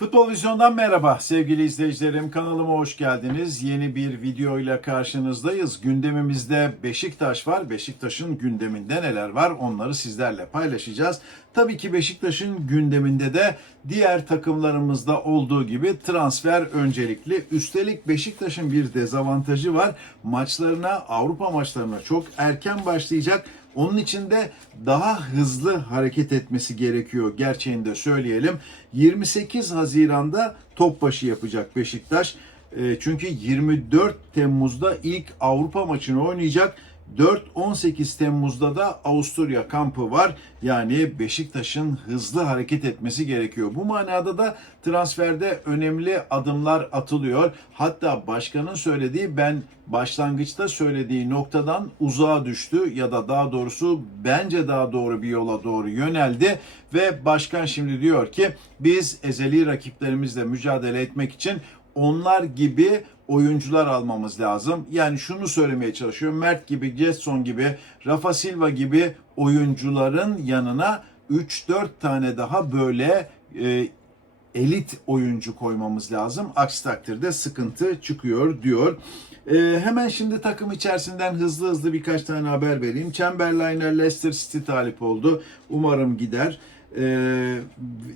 futbol Vizyon'dan merhaba sevgili izleyicilerim. Kanalıma hoş geldiniz. Yeni bir video ile karşınızdayız. Gündemimizde Beşiktaş var. Beşiktaş'ın gündeminde neler var onları sizlerle paylaşacağız. Tabii ki Beşiktaş'ın gündeminde de diğer takımlarımızda olduğu gibi transfer öncelikli. Üstelik Beşiktaş'ın bir dezavantajı var. Maçlarına, Avrupa maçlarına çok erken başlayacak. Onun için de daha hızlı hareket etmesi gerekiyor. Gerçeğini de söyleyelim. 28 Haziran'da top başı yapacak Beşiktaş. E, Çünkü 24 Temmuz'da ilk Avrupa maçını oynayacak. 4-18 Temmuz'da da Avusturya kampı var. Yani Beşiktaş'ın hızlı hareket etmesi gerekiyor. Bu manada da transferde önemli adımlar atılıyor. Hatta başkanın söylediği ben başlangıçta söylediği noktadan uzağa düştü ya da daha doğrusu bence daha doğru bir yola doğru yöneldi ve başkan şimdi diyor ki biz ezeli rakiplerimizle mücadele etmek için onlar gibi oyuncular almamız lazım. Yani şunu söylemeye çalışıyor. Mert gibi, Getson gibi, Rafa Silva gibi oyuncuların yanına 3-4 tane daha böyle e, elit oyuncu koymamız lazım. Aksi takdirde sıkıntı çıkıyor diyor. Ee, hemen şimdi takım içerisinden hızlı hızlı birkaç tane haber vereyim. Chamberlain'e Leicester City talip oldu. Umarım gider. Ee,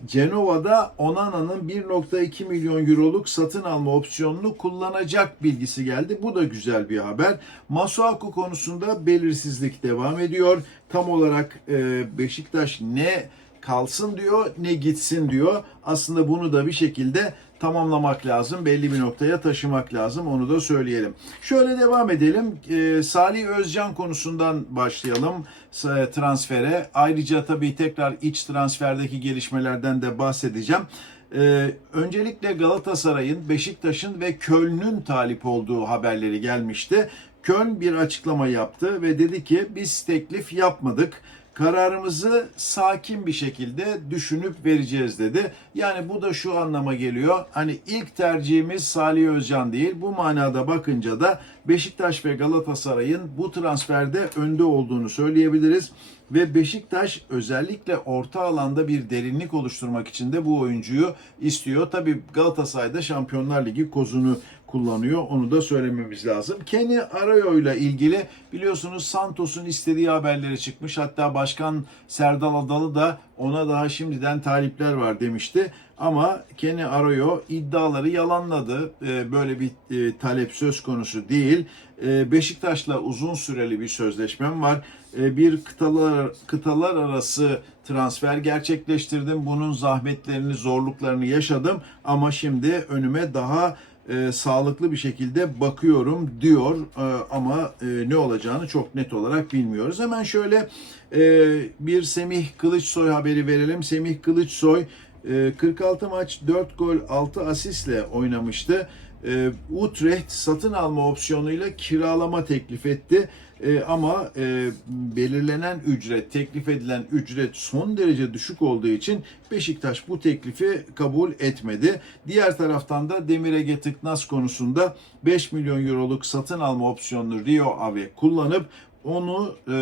Cenova'da Onana'nın 1.2 milyon euroluk satın alma opsiyonunu kullanacak bilgisi geldi. Bu da güzel bir haber. Masuaku konusunda belirsizlik devam ediyor. Tam olarak e, Beşiktaş ne kalsın diyor ne gitsin diyor. Aslında bunu da bir şekilde tamamlamak lazım. Belli bir noktaya taşımak lazım. Onu da söyleyelim. Şöyle devam edelim. Ee, Salih Özcan konusundan başlayalım e, transfere. Ayrıca tabii tekrar iç transferdeki gelişmelerden de bahsedeceğim. Ee, öncelikle Galatasaray'ın, Beşiktaş'ın ve Köln'ün talip olduğu haberleri gelmişti. Köln bir açıklama yaptı ve dedi ki biz teklif yapmadık kararımızı sakin bir şekilde düşünüp vereceğiz dedi. Yani bu da şu anlama geliyor. Hani ilk tercihimiz Salih Özcan değil. Bu manada bakınca da Beşiktaş ve Galatasaray'ın bu transferde önde olduğunu söyleyebiliriz. Ve Beşiktaş özellikle orta alanda bir derinlik oluşturmak için de bu oyuncuyu istiyor. Tabii Galatasaray'da Şampiyonlar Ligi kozunu kullanıyor. Onu da söylememiz lazım. Kenny Arroyo ile ilgili biliyorsunuz Santos'un istediği haberleri çıkmış. Hatta Başkan Serdal Adalı da ona daha şimdiden talipler var demişti. Ama Kenny Arroyo iddiaları yalanladı. Ee, Böyle bir e, talep söz konusu değil. Ee, Beşiktaş'la uzun süreli bir sözleşmem var. Ee, Bir kıtalar kıtalar arası transfer gerçekleştirdim. Bunun zahmetlerini, zorluklarını yaşadım ama şimdi önüme daha e, sağlıklı bir şekilde bakıyorum diyor E, ama e, ne olacağını çok net olarak bilmiyoruz. Hemen şöyle e, bir Semih Kılıçsoy haberi verelim. Semih Kılıçsoy e, 46 maç 4 gol 6 asistle oynamıştı. E, Utrecht satın alma opsiyonuyla kiralama teklif etti. E, ama e, belirlenen ücret, teklif edilen ücret son derece düşük olduğu için Beşiktaş bu teklifi kabul etmedi. Diğer taraftan da Demir Ege Tıknaz konusunda 5 milyon euroluk satın alma opsiyonunu Rio Ave kullanıp onu e,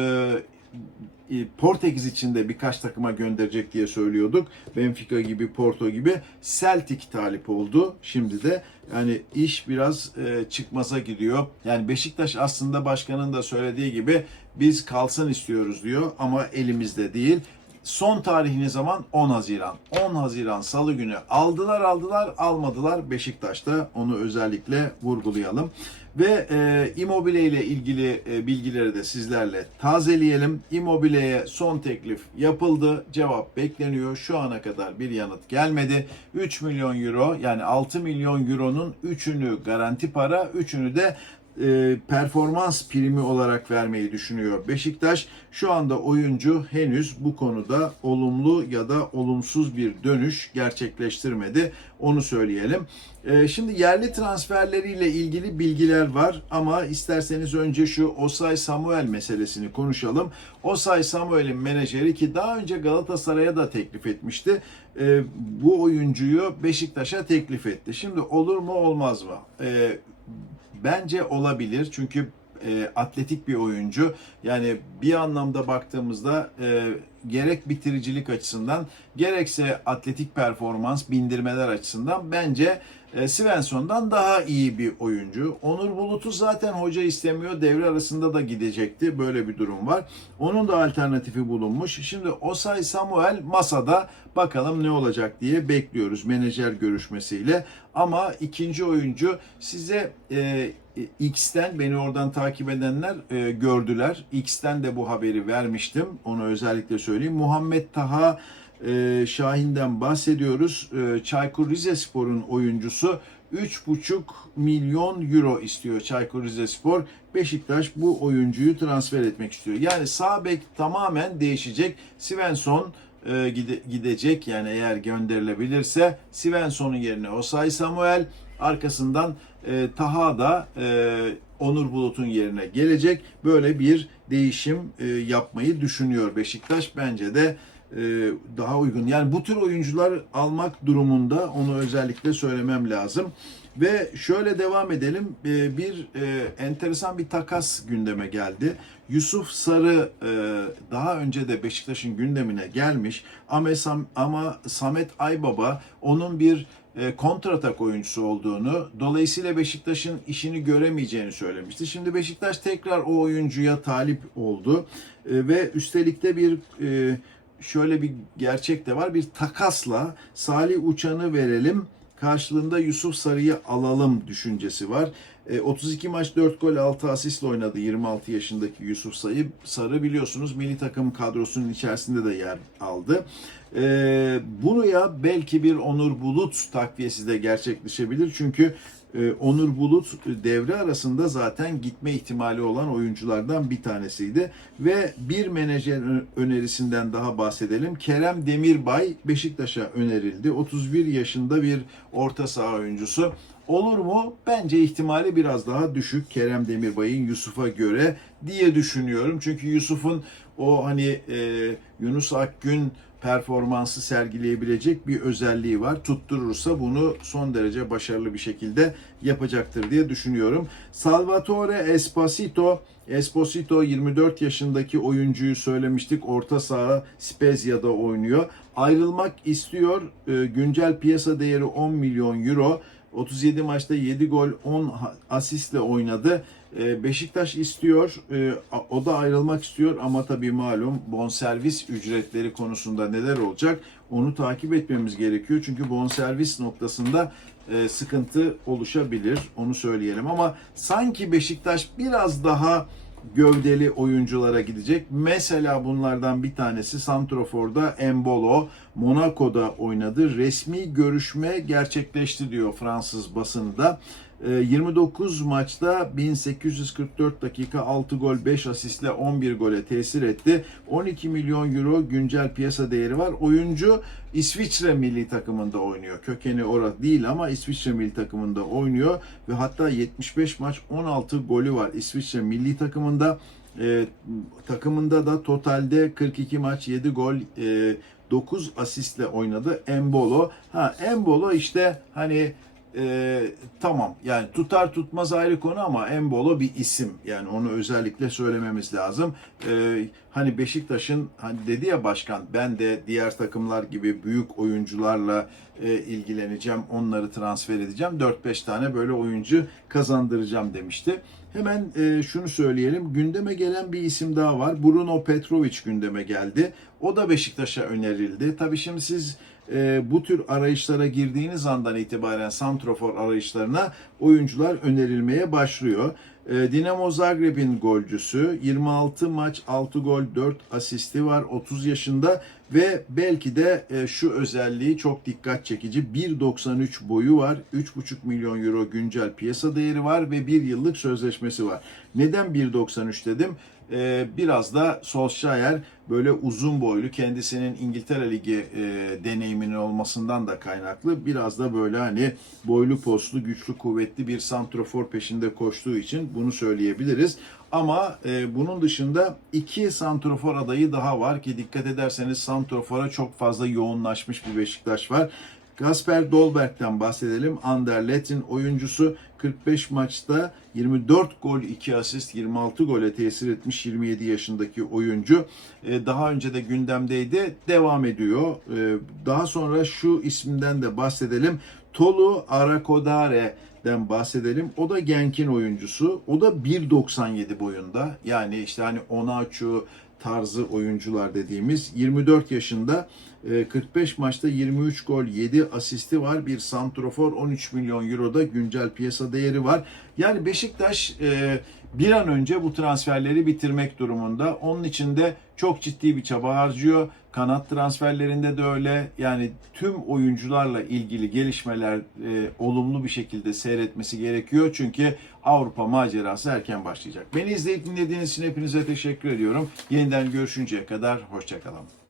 e, Portekiz için de birkaç takıma gönderecek diye söylüyorduk. Benfica gibi, Porto gibi. Celtic talip oldu. Şimdi de yani iş biraz e, çıkmaza gidiyor. Yani Beşiktaş aslında başkanın da söylediği gibi biz kalsın istiyoruz diyor ama elimizde değil. Son tarihi ne zaman? 10 Haziran. 10 Haziran Salı günü aldılar aldılar almadılar Beşiktaş'ta onu özellikle vurgulayalım. Ve e, Immobile ile ilgili e, bilgileri de sizlerle tazeleyelim. Immobile'ye son teklif yapıldı. Cevap bekleniyor. Şu ana kadar bir yanıt gelmedi. 3 milyon euro yani 6 milyon euronun 3'ünü garanti para, 3'ünü de e, performans primi olarak vermeyi düşünüyor. Beşiktaş şu anda oyuncu henüz bu konuda olumlu ya da olumsuz bir dönüş gerçekleştirmedi. Onu söyleyelim. E, şimdi yerli transferleriyle ilgili bilgiler var ama isterseniz önce şu Osay Samuel meselesini konuşalım. Osay Samuel'in menajeri ki daha önce Galatasaray'a da teklif etmişti. E, bu oyuncuyu Beşiktaş'a teklif etti. Şimdi olur mu olmaz mı? E, bence olabilir çünkü e, atletik bir oyuncu. Yani bir anlamda baktığımızda e, gerek bitiricilik açısından gerekse atletik performans bindirmeler açısından bence e, Svensson'dan daha iyi bir oyuncu. Onur Bulut'u zaten hoca istemiyor. Devre arasında da gidecekti. Böyle bir durum var. Onun da alternatifi bulunmuş. Şimdi Osay Samuel masada bakalım ne olacak diye bekliyoruz menajer görüşmesiyle. Ama ikinci oyuncu size e, X'ten beni oradan takip edenler e, gördüler. X'ten de bu haberi vermiştim. Onu özellikle söyleyeyim. Muhammed Taha e, Şahin'den bahsediyoruz. E, Çaykur Rizespor'un oyuncusu 3,5 milyon euro istiyor Çaykur Rizespor. Beşiktaş bu oyuncuyu transfer etmek istiyor. Yani sağ bek tamamen değişecek. Svensson e, gide- gidecek yani eğer gönderilebilirse Svensson'un yerine Osay Samuel arkasından e, Taha da e, Onur Bulut'un yerine gelecek. Böyle bir değişim e, yapmayı düşünüyor Beşiktaş. Bence de daha uygun. Yani bu tür oyuncular almak durumunda onu özellikle söylemem lazım. Ve şöyle devam edelim. E, bir e, enteresan bir takas gündeme geldi. Yusuf Sarı e, daha önce de Beşiktaş'ın gündemine gelmiş ama, Sam- ama Samet Aybaba onun bir e, kontratak oyuncusu olduğunu, dolayısıyla Beşiktaş'ın işini göremeyeceğini söylemişti. Şimdi Beşiktaş tekrar o oyuncuya talip oldu E, ve üstelik de bir e, şöyle bir gerçek de var. Bir takasla Salih Uçan'ı verelim, karşılığında Yusuf Sarı'yı alalım düşüncesi var. E, 32 maç 4 gol 6 asistle oynadı 26 yaşındaki Yusuf Sarı. Sarı biliyorsunuz milli takım kadrosunun içerisinde de yer aldı. E, buraya belki bir Onur Bulut takviyesi de gerçekleşebilir. Çünkü e, Onur Bulut devre arasında zaten gitme ihtimali olan oyunculardan bir tanesiydi. Ve bir menajer önerisinden daha bahsedelim. Kerem Demirbay Beşiktaş'a önerildi. 31 yaşında bir orta saha oyuncusu. Olur mu? Bence ihtimali biraz daha düşük Kerem Demirbay'ın Yusuf'a göre diye düşünüyorum. Çünkü Yusuf'un o hani e, Yunus Akgün performansı sergileyebilecek bir özelliği var. Tutturursa bunu son derece başarılı bir şekilde yapacaktır diye düşünüyorum. Salvatore Esposito Esposito 24 yaşındaki oyuncuyu söylemiştik. Orta saha Spezia'da oynuyor. Ayrılmak istiyor. E, güncel piyasa değeri 10 milyon euro. 37 maçta 7 gol 10 ha- asistle oynadı. E, Beşiktaş istiyor. E, a- O da ayrılmak istiyor ama tabii malum bonservis ücretleri konusunda neler olacak onu takip etmemiz gerekiyor. Çünkü bonservis noktasında e, sıkıntı oluşabilir. Onu söyleyelim ama sanki Beşiktaş biraz daha gövdeli oyunculara gidecek. Mesela bunlardan bir tanesi Santrofor'da Embolo Monaco'da oynadı. Resmi görüşme gerçekleşti diyor Fransız basında. Ee, 29 maçta 1844 dakika 6 gol 5 asistle 11 gole tesir etti. 12 milyon euro güncel piyasa değeri var. Oyuncu İsviçre milli takımında oynuyor. Kökeni orada değil ama İsviçre milli takımında oynuyor ve hatta 75 maç 16 golü var İsviçre milli takımında. Ee, takımında da totalde 42 maç 7 gol e, 9 asistle oynadı Embolo. Ha Embolo işte hani e, tamam yani tutar tutmaz ayrı konu ama Embolo bir isim yani onu özellikle söylememiz lazım. E, hani Beşiktaş'ın hani dedi ya başkan ben de diğer takımlar gibi büyük oyuncularla e, ilgileneceğim onları transfer edeceğim 4-5 tane böyle oyuncu kazandıracağım demişti. Hemen e, şunu söyleyelim gündeme gelen bir isim daha var Bruno Petrovic gündeme geldi. O da Beşiktaş'a önerildi. Tabii şimdi siz e, bu tür arayışlara girdiğiniz andan itibaren santrofor arayışlarına oyuncular önerilmeye başlıyor. E, Dinamo Zagreb'in golcüsü. 26 maç 6 gol 4 asisti var. 30 yaşında ve belki de e, şu özelliği çok dikkat çekici. 1.93 boyu var. 3.5 milyon euro güncel piyasa değeri var ve bir yıllık sözleşmesi var. Neden 1.93 dedim? Ee, biraz da Solskjaer böyle uzun boylu kendisinin İngiltere Ligi e, deneyiminin olmasından da kaynaklı biraz da böyle hani boylu postlu güçlü kuvvetli bir santrofor peşinde koştuğu için bunu söyleyebiliriz. Ama e, bunun dışında iki santrofor adayı daha var ki dikkat ederseniz santrofora çok fazla yoğunlaşmış bir Beşiktaş var. Gasper Dolberg'den bahsedelim. Anderlet'in oyuncusu 45 maçta 24 gol 2 asist 26 gole tesir etmiş 27 yaşındaki oyuncu. Ee, Daha önce de gündemdeydi. Devam ediyor. Ee, Daha sonra şu isimden de bahsedelim. Tolu Arakodare'den bahsedelim. O da Genk'in oyuncusu. O da 1.97 boyunda. Yani işte hani Onaçu tarzı oyuncular dediğimiz 24 yaşında e, 45 maçta 23 gol 7 asisti var. Bir santrofor 13 milyon euroda güncel piyasa değeri var. Yani Beşiktaş e, bir an önce bu transferleri bitirmek durumunda. Onun için de çok ciddi bir çaba harcıyor. Kanat transferlerinde de öyle. Yani tüm oyuncularla ilgili gelişmeler e, olumlu bir şekilde seyretmesi gerekiyor. Çünkü Avrupa macerası erken başlayacak. Beni izleyip dinlediğiniz için hepinize teşekkür ediyorum. Yeniden görüşünceye kadar hoşçakalın.